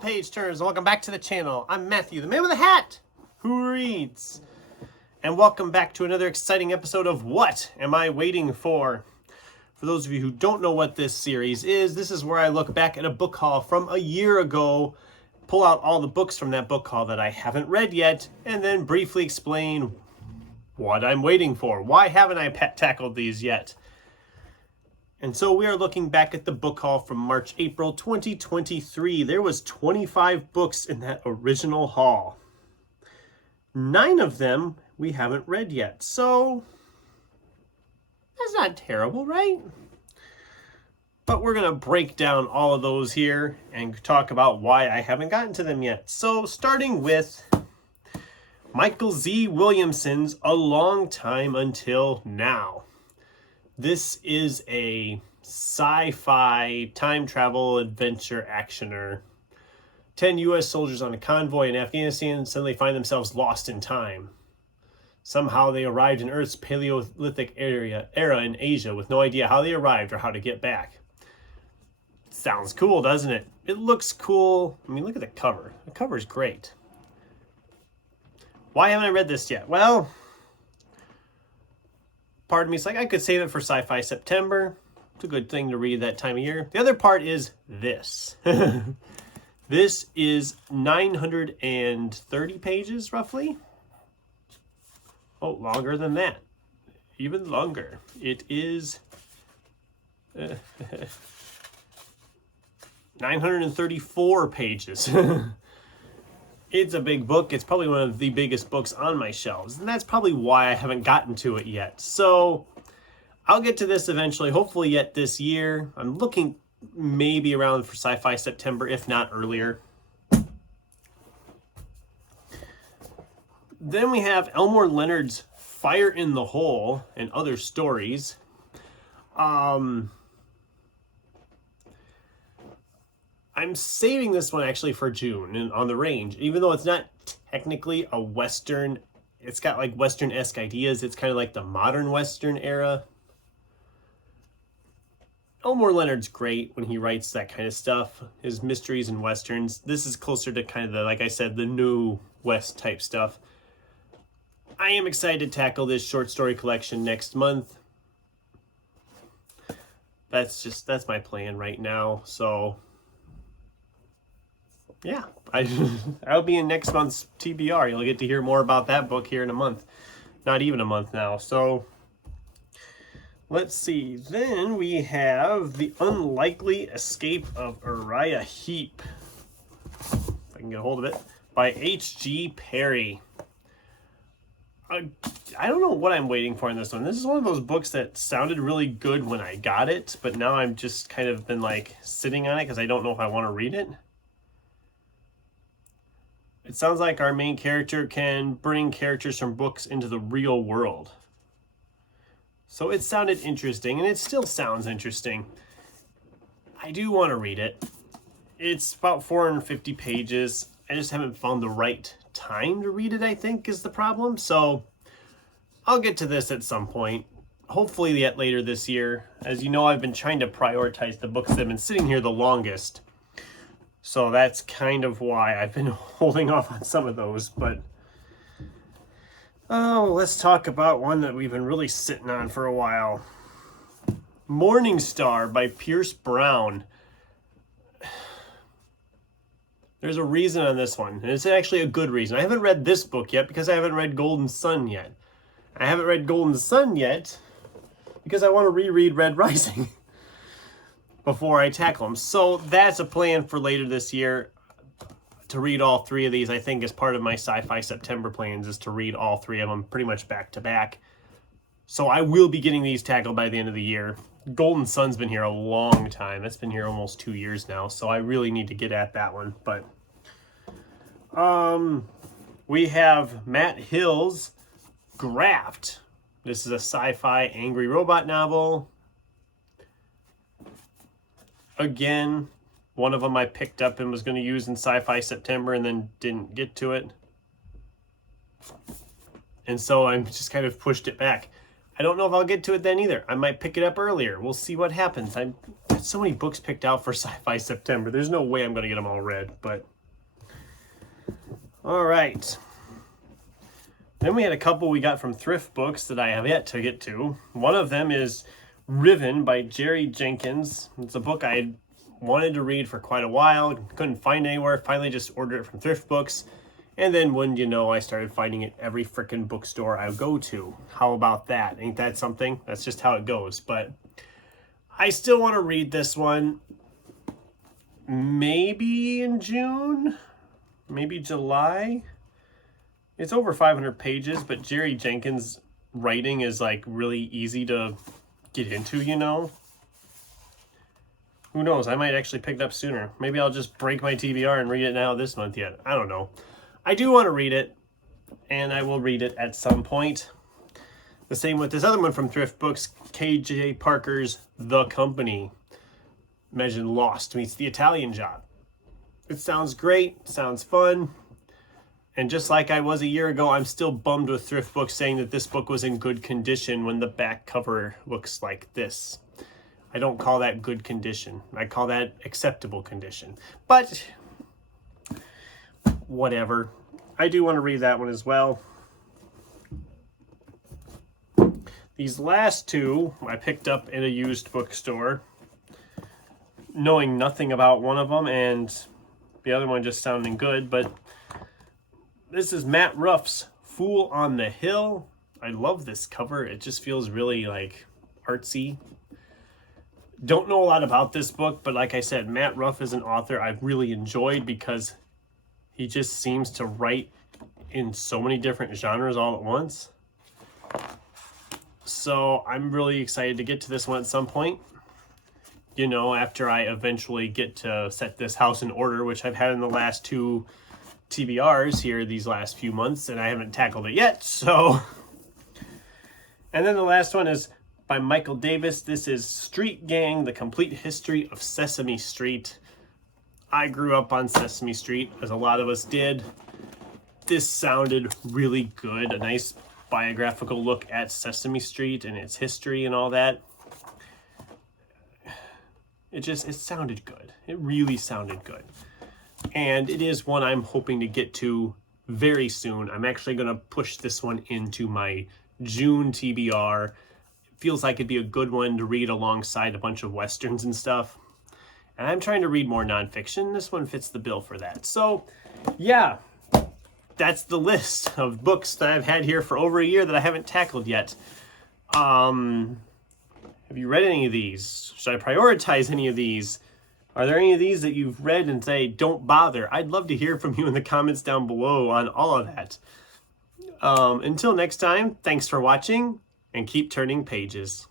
page turners, and welcome back to the channel. I'm Matthew, the man with a hat who reads. And welcome back to another exciting episode of What Am I Waiting For? For those of you who don't know what this series is, this is where I look back at a book haul from a year ago, pull out all the books from that book haul that I haven't read yet, and then briefly explain what I'm waiting for. Why haven't I tackled these yet? And so we are looking back at the book haul from March, April 2023. There was 25 books in that original haul. 9 of them we haven't read yet. So that's not terrible, right? But we're going to break down all of those here and talk about why I haven't gotten to them yet. So starting with Michael Z. Williamson's A Long Time Until Now. This is a sci-fi time travel adventure actioner. 10 U.S. soldiers on a convoy in Afghanistan suddenly find themselves lost in time. Somehow they arrived in Earth's Paleolithic era in Asia with no idea how they arrived or how to get back. Sounds cool, doesn't it? It looks cool. I mean, look at the cover. The cover is great. Why haven't I read this yet? Well, part of me is like, I could save it for Sci-Fi September. It's a good thing to read that time of year. The other part is this. This is 930 pages, roughly. Oh, longer than that. Even longer. It is 934 pages. It's a big book. It's probably one of the biggest books on my shelves, and that's probably why I haven't gotten to it yet. So I'll get to this eventually, hopefully yet this year. I'm looking maybe around for Sci-Fi September, if not earlier. Then we have Elmore Leonard's Fire in the Hole and Other Stories. I'm saving this one actually for June and on the range, even though it's not technically a Western. It's got like Western-esque ideas. It's kind of like the modern Western era. Elmore Leonard's great when he writes that kind of stuff, his mysteries and Westerns. This is closer to kind of the, like I said, the new West type stuff. I am excited to tackle this short story collection next month. That's my plan right now. So yeah, I'll be in next month's TBR. You'll get to hear more about that book here in a month. Not even a month now. So let's see. Then we have The Unlikely Escape of Uriah Heep, if I can get a hold of it, by H.G. Perry. I don't know what I'm waiting for in this one. This is one of those books that sounded really good when I got it, but now I'm just kind of been like sitting on it because I don't know if I want to read it. It sounds like our main character can bring characters from books into the real world. So it sounded interesting, and it still sounds interesting. I do want to read it. It's about 450 pages. I just haven't found the right time to read it, I think, is the problem. So I'll get to this at some point. Hopefully yet later this year. As you know, I've been trying to prioritize the books that have been sitting here the longest. So that's kind of why I've been holding off on some of those. But oh, let's talk about one that we've been really sitting on for a while. Morning Star by Pierce Brown. There's a reason on this one, and it's actually a good reason. I haven't read this book yet because I haven't read Golden Sun yet. I haven't read Golden Sun yet because I want to reread Red Rising before I tackle them. So that's a plan for later this year, to read all 3 of these. I think as part of my Sci-Fi September plans is to read all 3 of them pretty much back to back. So I will be getting these tackled by the end of the year. Golden Sun's been here a long time. It's been here almost 2 years now, so I really need to get at that one. But we have Matt Hill's Graft. This is a sci-fi angry robot novel. Again, one of them I picked up and was going to use in Sci-Fi September and then didn't get to it. And so I'm just kind of pushed it back. I don't know if I'll get to it then either. I might pick it up earlier. We'll see what happens. I've got so many books picked out for Sci-Fi September. There's no way I'm going to get them all read, but... All right. Then we had a couple we got from Thrift Books that I have yet to get to. One of them is Riven by Jerry Jenkins. It's a book I had wanted to read for quite a while. Couldn't find anywhere. Finally just ordered it from Thrift Books. And then, wouldn't you know, I started finding it every frickin' bookstore I go to. How about that? Ain't that something? That's just how it goes. But I still want to read this one. Maybe in June? Maybe July? It's over 500 pages, but Jerry Jenkins' writing is like really easy to get into, you know? Who knows? I might actually pick it up sooner. Maybe I'll just break my TBR and read it now this month yet. I don't know. I do want to read it, and I will read it at some point. The same with this other one from Thrift Books, KJ Parker's The Company. Imagine Lost meets The Italian Job. It sounds great, sounds fun, and just like I was a year ago, I'm still bummed with Thrift Books saying that this book was in good condition when the back cover looks like this. I don't call that good condition. I call that acceptable condition. But... whatever. I do want to read that one as well. These last two I picked up in a used bookstore, knowing nothing about one of them, and the other one just sounding good. But this is Matt Ruff's Fool on the Hill. I love this cover. It just feels really like artsy. Don't know a lot about this book, but like I said, Matt Ruff is an author I've really enjoyed because he just seems to write in so many different genres all at once. So I'm really excited to get to this one at some point. You know, after I eventually get to set this house in order, which I've had in the last two TBRs here these last few months, and I haven't tackled it yet, so... And then the last one is by Michael Davis. This is Street Gang, The Complete History of Sesame Street. I grew up on Sesame Street, as a lot of us did. This sounded really good. A nice biographical look at Sesame Street and its history and all that. It sounded good. It really sounded good. And it is one I'm hoping to get to very soon. I'm actually going to push this one into my June TBR. It feels like it'd be a good one to read alongside a bunch of Westerns and stuff. And I'm trying to read more nonfiction. This one fits the bill for that. So, yeah, that's the list of books that I've had here for over a year that I haven't tackled yet. Have you read any of these? Should I prioritize any of these? Are there any of these that you've read and say, don't bother? I'd love to hear from you in the comments down below on all of that. Until next time, thanks for watching, and keep turning pages.